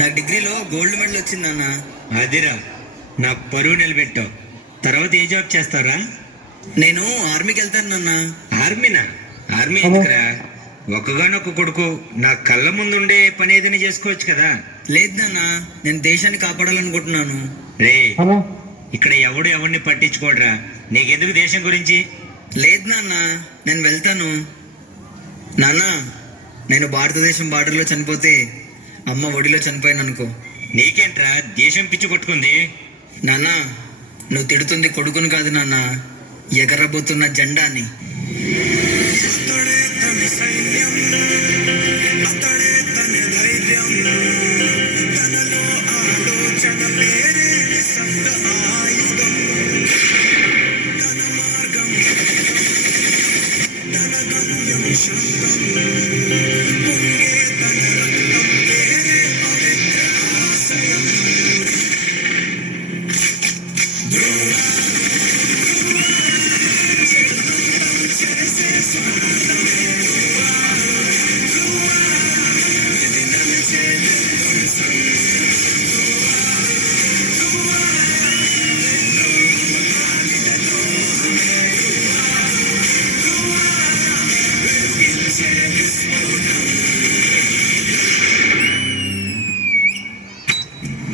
నాకు డిగ్రీలో gold medal వచ్చిందన్న. అదిరా నా పరువు నిలబెట్టావు. తర్వాత ఏ జాబ్ చేస్తారా? నేను ఆర్మీకి వెళ్తాను నాన్న. ఆర్మీనా? ఆర్మీ ఎందుకురా? ఒక్కగానొక్క కొడుకు, నా కళ్ళ ముందుండే పని ఏదైనా చేసుకోవచ్చు కదా. లేదు నాన్న, నేను దేశాన్ని కాపాడాలనుకుంటున్నాను. రే, ఇక్కడ ఎవడు ఎవరిని పట్టించుకోడరా. నీకెందుకు దేశం గురించి? లేదు నాన్న, నేను వెళ్తాను. నాన్న, నేను భారతదేశం బార్డర్లో చనిపోతే అమ్మ ఒడిలో చనిపోయాను అనుకో. నీకేంట్రా దేశం పిచ్చి కొట్టుకుంది? నాన్న, నువ్వు తిడుతుంది కొడుకును కాదు నాన్న, ఎగరబోతున్న జెండాని.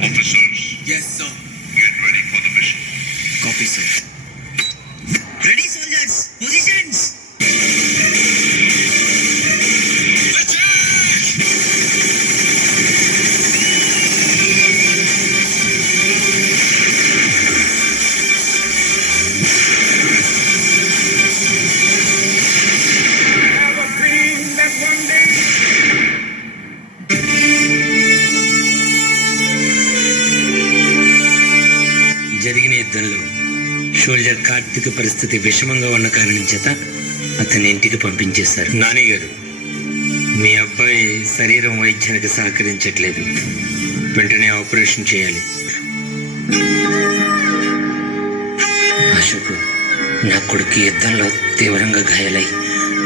Officers. Yes, sir. Get ready for the mission. Copy, sir. Ready, soldiers. Positions. జరిగిన యుద్ధంలో షోల్జర్ కార్తిక్ పరిస్థితి విషమంగా ఉన్న కారణం చేత అతన్ని ఇంటికి పంపించేశారు. నానిగారు, మీ అబ్బాయి శరీరం వైద్యానికి సహకరించట్లేదు, వెంటనే ఆపరేషన్ చేయాలి. అశోక్, నా కొడుకు యుద్ధంలో తీవ్రంగా గాయాలై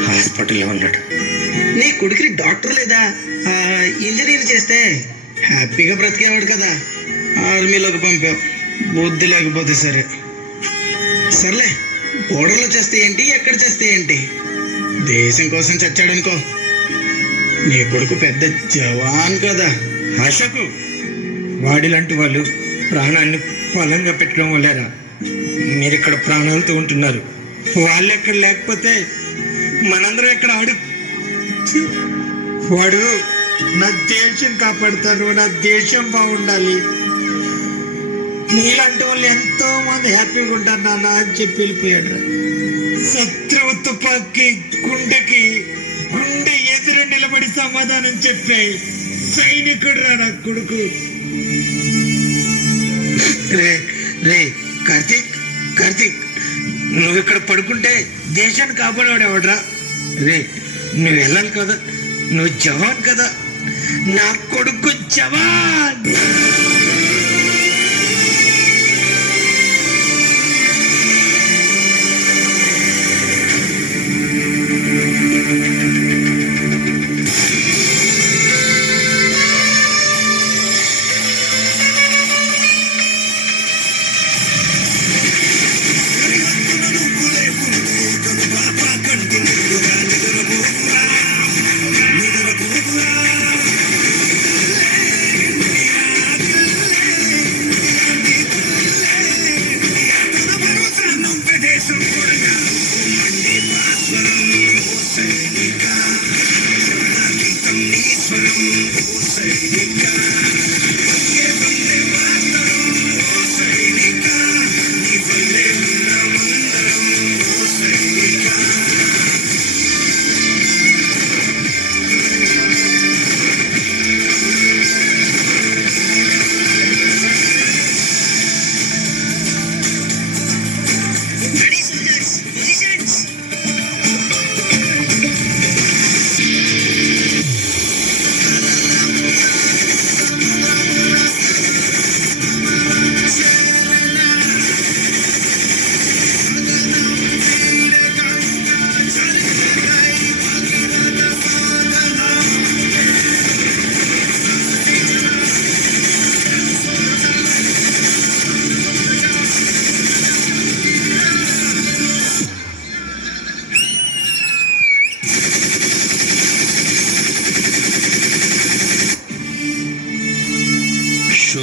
హాస్పిటల్లో ఉన్నాడు. నీ కొడుకుని డాక్టర్ లేదా ఇంజనీర్ చేస్తే హ్యాపీగా బ్రతికేవాడు కదా. ఆర్మీలోకి పంపావు, బుద్ధి లేకపోతే సరే. సర్లే, బోర్డర్లో చేస్తే ఏంటి, ఎక్కడ చేస్తే ఏంటి, దేశం కోసం చచ్చాడనుకో. నీ కొడుకు పెద్ద జవాన్ కదా. అశోక్, వాడిలాంటి వాళ్ళు ప్రాణాన్ని పొలంగా పెట్టడం వల్లేరా మీరు ఇక్కడ ప్రాణాలతో ఉంటున్నారు. వాళ్ళు ఎక్కడ లేకపోతే మనందరం ఎక్కడ వాడు నా దేశం కాపాడుతాను, నా దేశం బాగుండాలి, నీలాంటి వాళ్ళు ఎంతో మంది హ్యాపీగా ఉంటారు నాన్న అని చెప్పి వెళ్ళిపోయాడు. శత్రువు తుపాకి గుండె ఎదురు నిలబడి సమాధానం చెప్పే సైనికుడు రా నా కొడుకు. రే కార్తీక్, నువ్వు ఇక్కడ పడుకుంటే దేశాన్ని కాపాడేవాడు ఎవడరా? రే, నువ్వు వెళ్ళాలి కదా, నువ్వు జవాన్ కదా, నా కొడుకు జవాన్.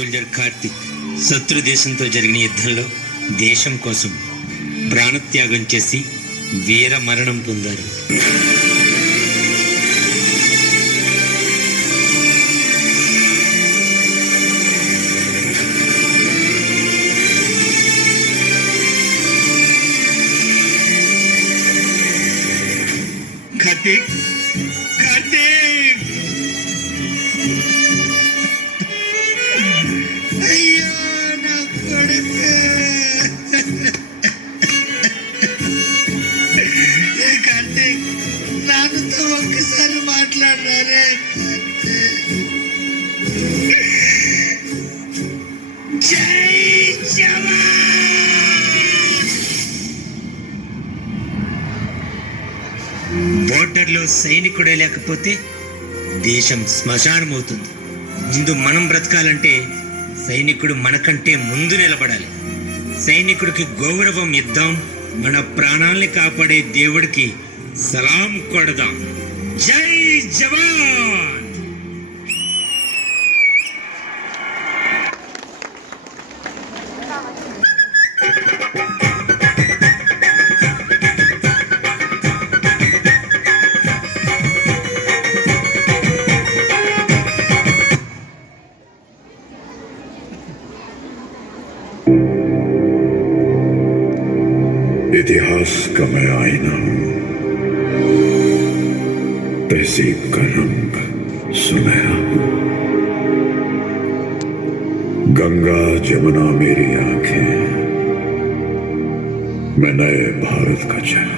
సోల్జర్ కార్తిక్ శత్రు దేశంతో జరిగిన యుద్ధంలో దేశం కోసం ప్రాణత్యాగం చేసి వీర మరణం పొందారు. కార్తీక్, కార్తీక్! అయ్యో నా కొడుకు! కార్తీక్, నాన్నతో ఒక్కసారి మాట్లాడరారే. జై జవాన్! బోర్డర్లో సైనికుడే లేకపోతే దేశం శ్మశానం అవుతుంది. ముందు మనం బ్రతకాలంటే సైనికుడు మనకంటే ముందు నిలబడాలి. సైనికుడికి గౌరవం ఇద్దాం, మన ప్రాణాల్ని కాపాడే దేవుడికి సలాం కొడదాం. జై జవాన్! इतिहास का मैं आईना हूं, तहजीब का रंग सुनहरा हूं। गंगा जमुना मेरी आंखें, मैं नए भारत का चेहरा।